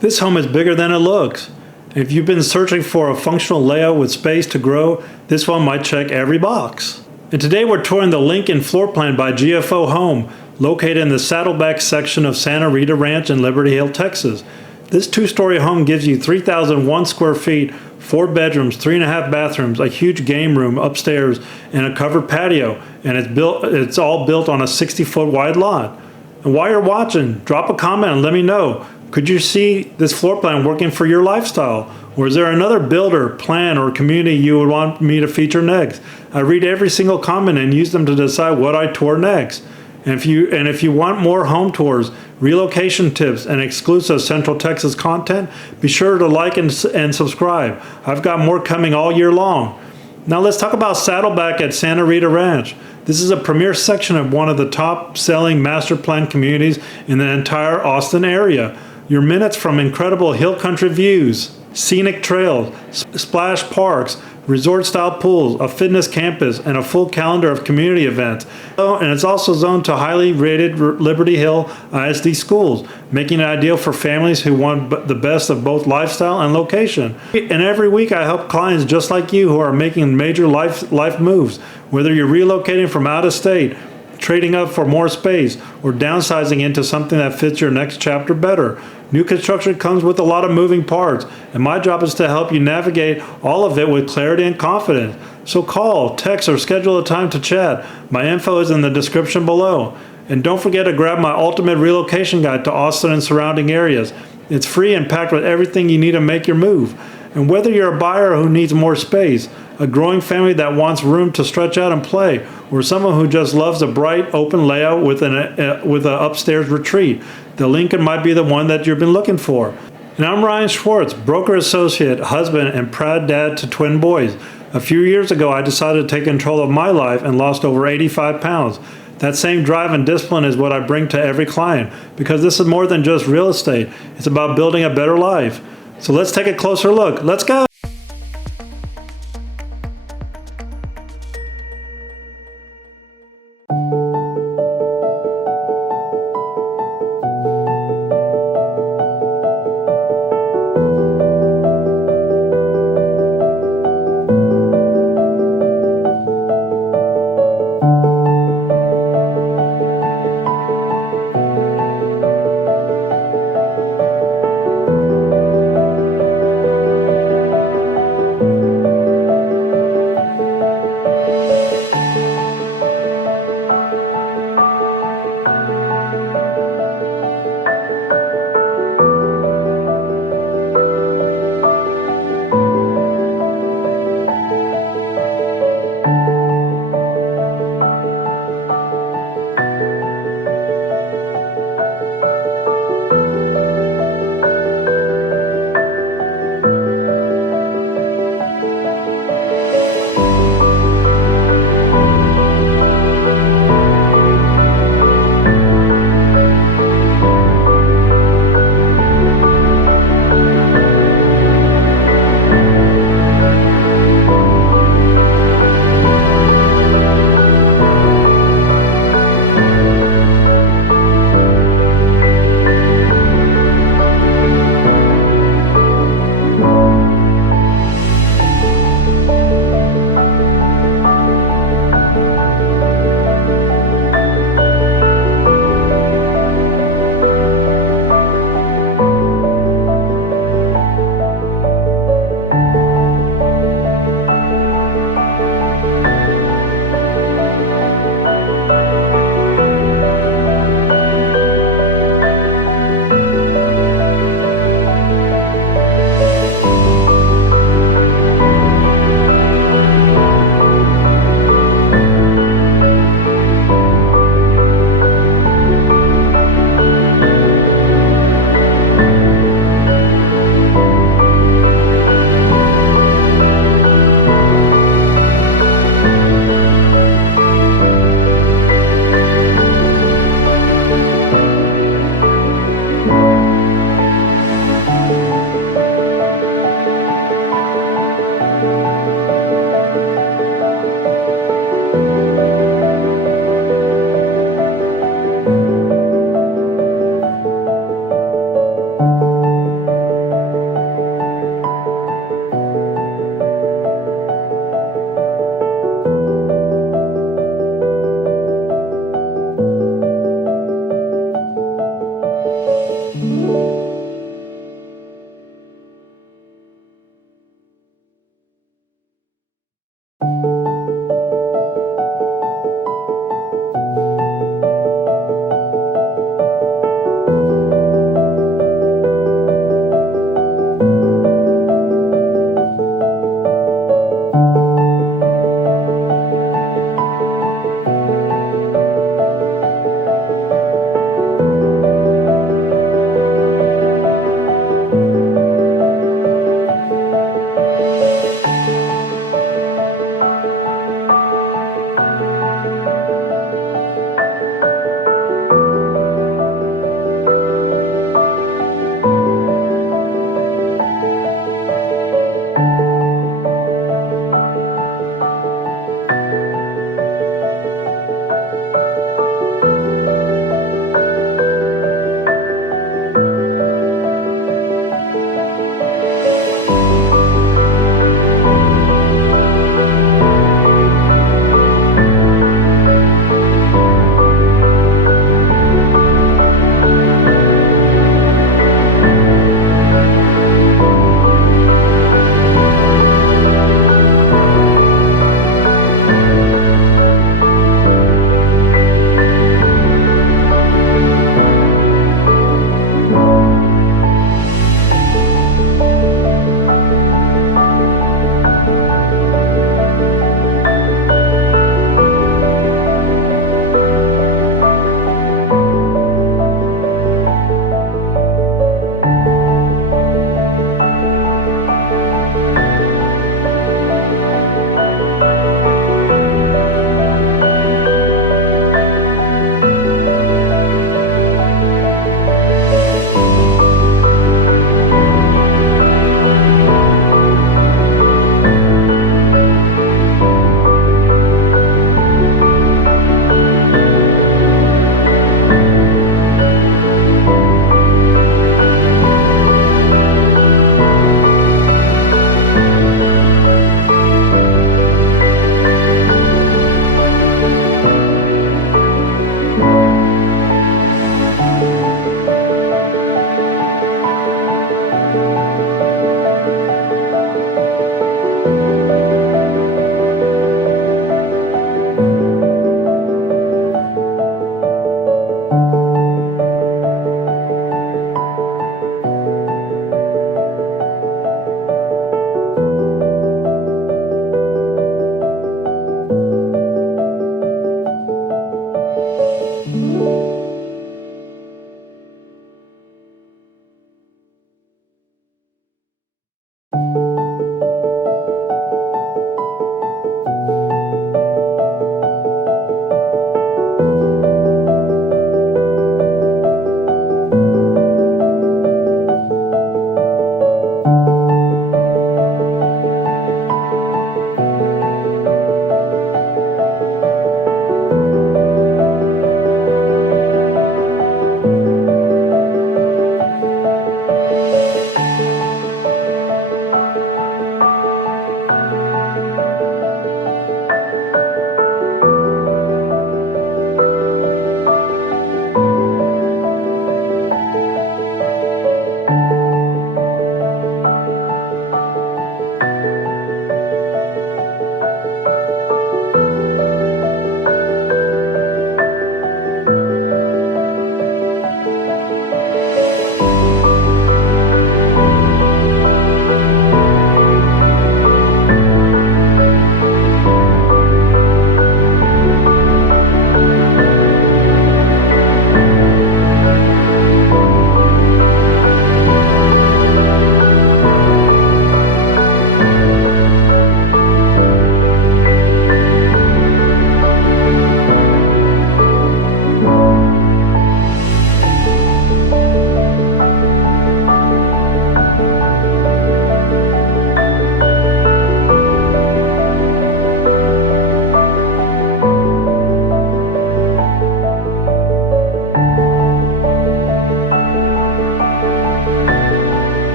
This home is bigger than it looks. If you've been searching for a functional layout with space to grow, this one might check every box. And today we're touring the Lincoln floor plan by GFO Home, located in the Saddleback section of Santa Rita Ranch in Liberty Hill, Texas. This two-story home gives you 3,001 square feet, 4 bedrooms, 3.5 bathrooms, a huge game room upstairs, and a covered patio. And it's all built on a 60-foot wide lot. And while you're watching, drop a comment and let me know. Could you see this floor plan working for your lifestyle? Or is there another builder, plan, or community you would want me to feature next? I read every single comment and use them to decide what I tour next. And if you want more home tours, relocation tips, and exclusive Central Texas content, be sure to like and subscribe. I've got more coming all year long. Now let's talk about Saddleback at Santa Rita Ranch. This is a premier section of one of the top-selling master plan communities in the entire Austin area. You're minutes from incredible hill country views, scenic trails, splash parks, resort-style pools, a fitness campus, and a full calendar of community events. And it's also zoned to highly rated Liberty Hill ISD schools, making it ideal for families who want the best of both lifestyle and location. And every week I help clients just like you who are making major life moves, whether you're relocating from out of state, trading up for more space, or downsizing into something that fits your next chapter better. New construction comes with a lot of moving parts, and my job is to help you navigate all of it with clarity and confidence. So call, text, or schedule a time to chat. My info is in the description below. And don't forget to grab my ultimate relocation guide to Austin and surrounding areas. It's free and packed with everything you need to make your move. And whether you're a buyer who needs more space, a growing family that wants room to stretch out and play, or someone who just loves a bright, open layout with an upstairs retreat, the Lincoln might be the one that you've been looking for. And I'm Ryan Schwartz, broker associate, husband, and proud dad to twin boys. A few years ago, I decided to take control of my life and lost over 85 pounds. That same drive and discipline is what I bring to every client, because this is more than just real estate. It's about building a better life. So let's take a closer look. Let's go.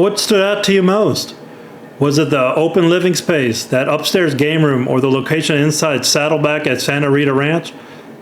But what stood out to you most? Was it the open living space, that upstairs game room, or the location inside Saddleback at Santa Rita Ranch?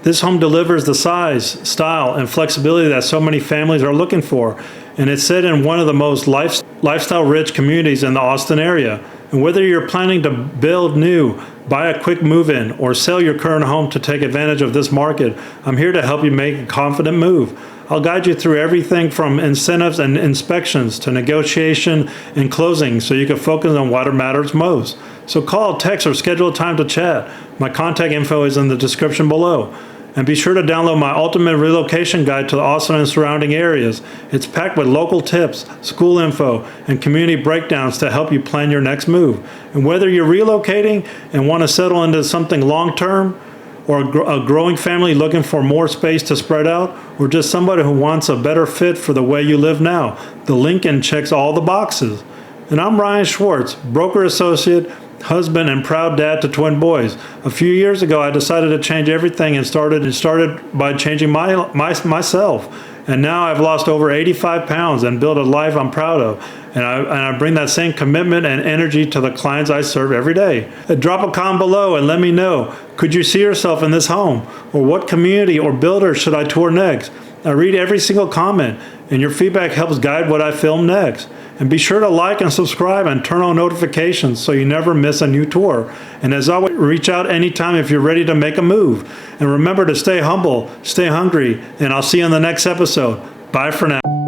This home delivers the size, style, and flexibility that so many families are looking for, and it's set in one of the most lifestyle-rich communities in the Austin area. And whether you're planning to build new, buy a quick move-in, or sell your current home to take advantage of this market, I'm here to help you make a confident move. I'll guide you through everything from incentives and inspections to negotiation and closing so you can focus on what matters most. So call, text, or schedule a time to chat. My contact info is in the description below. And be sure to download my ultimate relocation guide to the Austin and surrounding areas. It's packed with local tips, school info, and community breakdowns to help you plan your next move. And whether you're relocating and want to settle into something long-term, or a growing family looking for more space to spread out, or just somebody who wants a better fit for the way you live now, the Lincoln checks all the boxes. And I'm Ryan Schwartz, broker associate, husband, and proud dad to twin boys. A few years ago, I decided to change everything and started by changing myself. And now I've lost over 85 pounds and built a life I'm proud of. And I bring that same commitment and energy to the clients I serve every day. Drop a comment below and let me know, could you see yourself in this home? Or what community or builder should I tour next? I read every single comment, and your feedback helps guide what I film next. And be sure to like and subscribe and turn on notifications so you never miss a new tour. And as always, reach out anytime if you're ready to make a move. And remember to stay humble, stay hungry, and I'll see you in the next episode. Bye for now.